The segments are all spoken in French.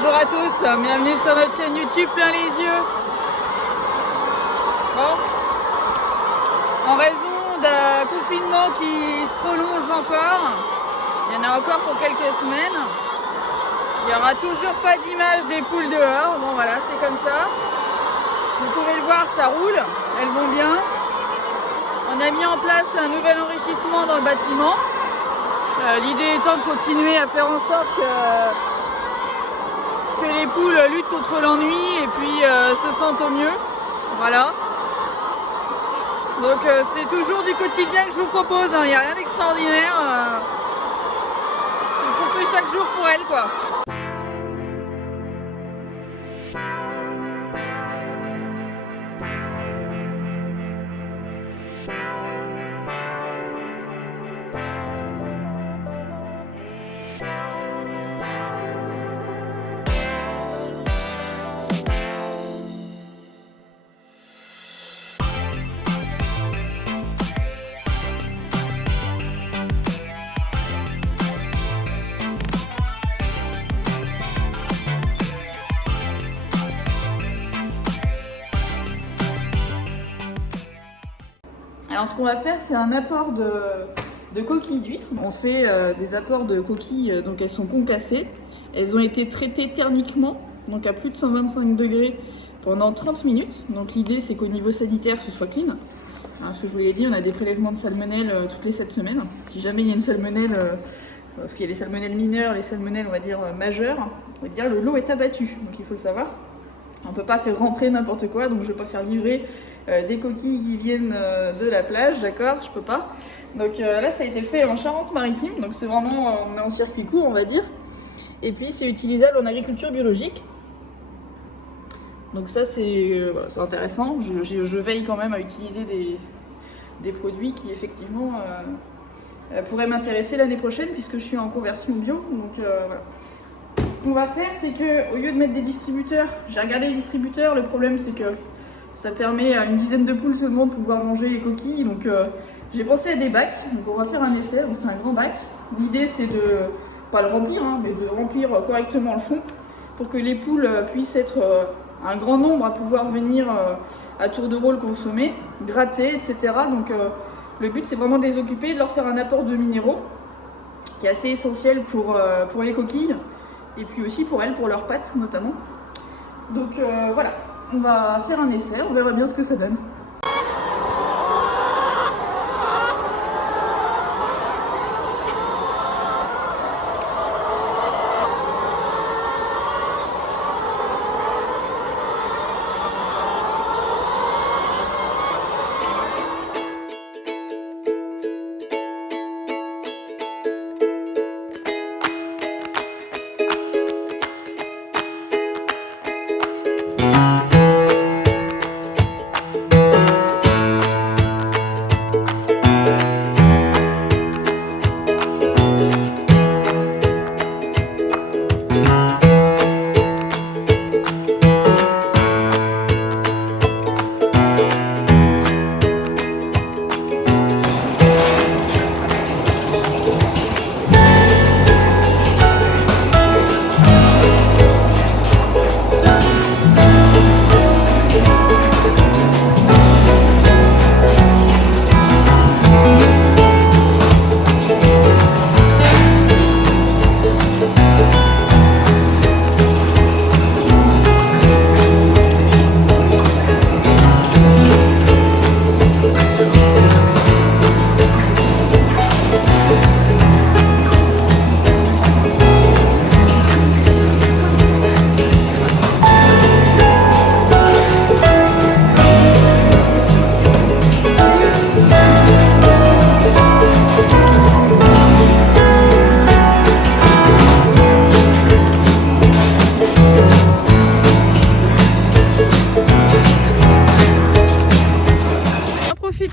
Bonjour à tous, bienvenue sur notre chaîne YouTube Plein les yeux. Bon, en raison d'un confinement qui se prolonge encore, il y en a encore pour quelques semaines. Il n'y aura toujours pas d'image des poules dehors. Bon voilà, c'est comme ça. Vous pouvez le voir, ça roule, elles vont bien. On a mis en place un nouvel enrichissement dans le bâtiment. L'idée étant de continuer à faire en sorte que les poules luttent contre l'ennui et puis se sentent au mieux. Voilà. Donc c'est toujours du quotidien que je vous propose, hein. Il n'y a rien d'extraordinaire. C'est ce qu'on fait chaque jour pour elles, quoi. Alors ce qu'on va faire, c'est un apport de coquilles d'huîtres. On fait des apports de coquilles, donc elles sont concassées. Elles ont été traitées thermiquement, donc à plus de 125 degrés pendant 30 minutes. Donc l'idée, c'est qu'au niveau sanitaire, ce soit clean. Alors, ce que je vous l'ai dit, on a des prélèvements de salmonelle toutes les 7 semaines. Si jamais il y a une salmonelle, parce qu'il y a les salmonelles mineures, les salmonelles, on va dire, majeures, on va dire le lot est abattu. Donc il faut le savoir. On ne peut pas faire rentrer n'importe quoi, donc je ne vais pas faire livrer des coquilles qui viennent de la plage, d'accord? Je peux pas. Donc là, ça a été fait en Charente-Maritime, donc c'est vraiment, on est en circuit court, on va dire. Et puis c'est utilisable en agriculture biologique. Donc ça, c'est intéressant. Je veille quand même à utiliser des produits qui, effectivement, pourraient m'intéresser l'année prochaine, puisque je suis en conversion bio. Donc voilà. Ce qu'on va faire, c'est qu'au lieu de mettre des distributeurs, j'ai regardé les distributeurs, le problème c'est que ça permet à une dizaine de poules seulement de pouvoir manger les coquilles, donc j'ai pensé à des bacs, donc on va faire un essai, donc c'est un grand bac. L'idée c'est de, pas le remplir, hein, mais de remplir correctement le fond pour que les poules puissent être un grand nombre à pouvoir venir à tour de rôle consommer, gratter, etc. Donc le but c'est vraiment de les occuper, de leur faire un apport de minéraux qui est assez essentiel pour les coquilles. Et puis aussi pour elles, pour leurs pattes notamment. Donc voilà, on va faire un essai, on verra bien ce que ça donne.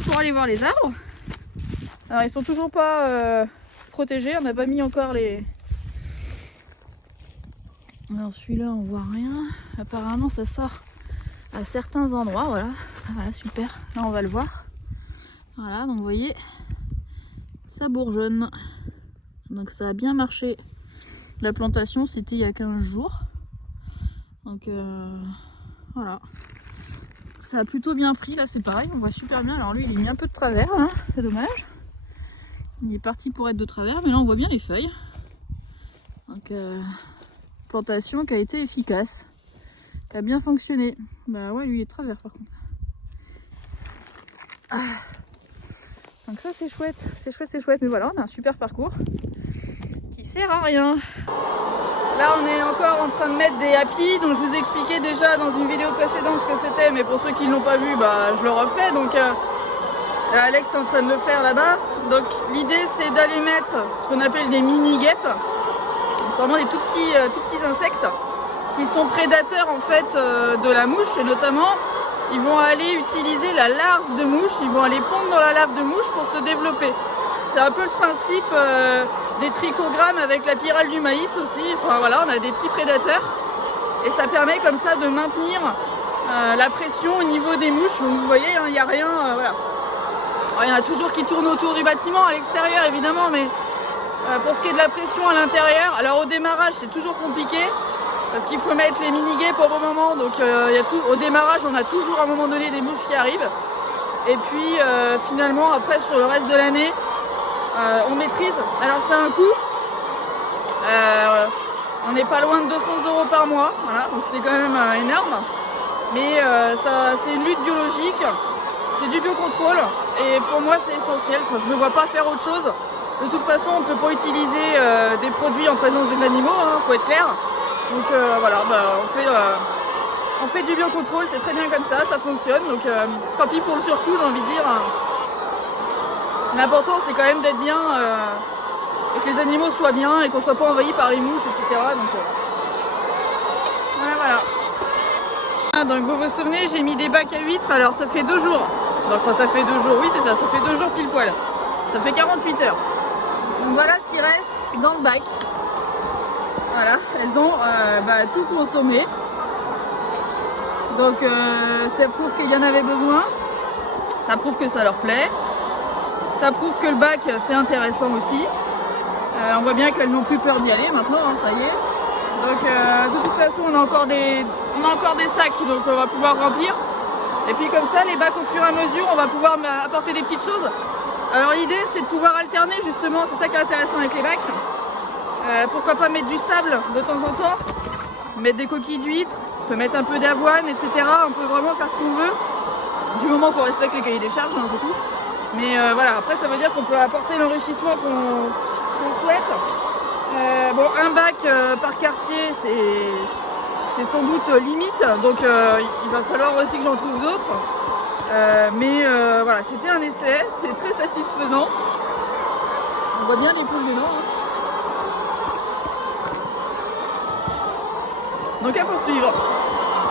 Pour aller voir les arbres. Alors ils sont toujours pas protégés, on n'a pas mis encore les... Alors celui-là on voit rien, apparemment ça sort à certains endroits, voilà. Voilà, super, là on va le voir. Voilà, donc vous voyez, ça bourgeonne. Donc ça a bien marché. La plantation c'était il y a 15 jours. Donc voilà. Ça a plutôt bien pris, là c'est pareil, on voit super bien. Alors lui il est mis un peu de travers, hein, c'est dommage. Il est parti pour être de travers, mais là on voit bien les feuilles. Donc plantation qui a été efficace, qui a bien fonctionné. Bah ouais, lui il est de travers par contre. Ah. Donc ça c'est chouette, c'est chouette. Mais voilà, on a un super parcours qui sert à rien. Là on est encore en train de mettre des happies, donc je vous ai expliqué déjà dans une vidéo précédente ce que c'était, mais pour ceux qui ne l'ont pas vu, bah je le refais. Donc Alex est en train de le faire là-bas. Donc l'idée c'est d'aller mettre ce qu'on appelle des mini-guêpes. C'est vraiment des tout petits insectes qui sont prédateurs en fait de la mouche, et notamment ils vont aller utiliser la larve de mouche, ils vont aller pondre dans la larve de mouche pour se développer. C'est un peu le principe des trichogrammes avec la pyrale du maïs aussi. Enfin voilà, on a des petits prédateurs et ça permet comme ça de maintenir la pression au niveau des mouches. Donc vous voyez, il n'y a rien, voilà. Il y en a toujours qui tournent autour du bâtiment à l'extérieur évidemment, mais pour ce qui est de la pression à l'intérieur, alors au démarrage c'est toujours compliqué parce qu'il faut mettre les mini-guêpes au bon moment. Donc au démarrage on a toujours à un moment donné des mouches qui arrivent. Et puis finalement après sur le reste de l'année on maîtrise. Alors c'est un coût, on n'est pas loin de 200 € par mois, voilà, donc c'est quand même énorme. Mais c'est une lutte biologique, c'est du biocontrôle et pour moi c'est essentiel. Enfin, je ne me vois pas faire autre chose. De toute façon on ne peut pas utiliser des produits en présence des animaux, hein, faut être clair. Donc voilà, on fait du biocontrôle, c'est très bien comme ça fonctionne. Donc tant pis pour le surcoût, j'ai envie de dire. L'important c'est quand même d'être bien et que les animaux soient bien et qu'on soit pas envahi par les mouches, etc. Donc voilà. Donc vous vous souvenez, j'ai mis des bacs à huîtres, alors ça fait 2 jours. Enfin ça fait 2 jours, oui c'est ça, ça fait 2 jours pile poil. Ça fait 48 heures. Donc voilà ce qui reste dans le bac. Voilà, elles ont tout consommé. Donc ça prouve qu'il y en avait besoin. Ça prouve que ça leur plaît. Ça prouve que le bac c'est intéressant aussi. On voit bien qu'elles n'ont plus peur d'y aller maintenant, hein, ça y est. Donc de toute façon on a encore des sacs, donc on va pouvoir remplir. Et puis comme ça les bacs au fur et à mesure on va pouvoir apporter des petites choses. Alors l'idée c'est de pouvoir alterner justement, c'est ça qui est intéressant avec les bacs. Pourquoi pas mettre du sable de temps en temps, mettre des coquilles d'huîtres, on peut mettre un peu d'avoine, etc. On peut vraiment faire ce qu'on veut, du moment qu'on respecte les cahiers des charges, hein, c'est tout. Mais voilà, après ça veut dire qu'on peut apporter l'enrichissement qu'on souhaite. Bon, un bac par quartier, c'est sans doute limite, donc il va falloir aussi que j'en trouve d'autres. Mais voilà, c'était un essai, c'est très satisfaisant. On voit bien les poules dedans. Hein. Donc à poursuivre.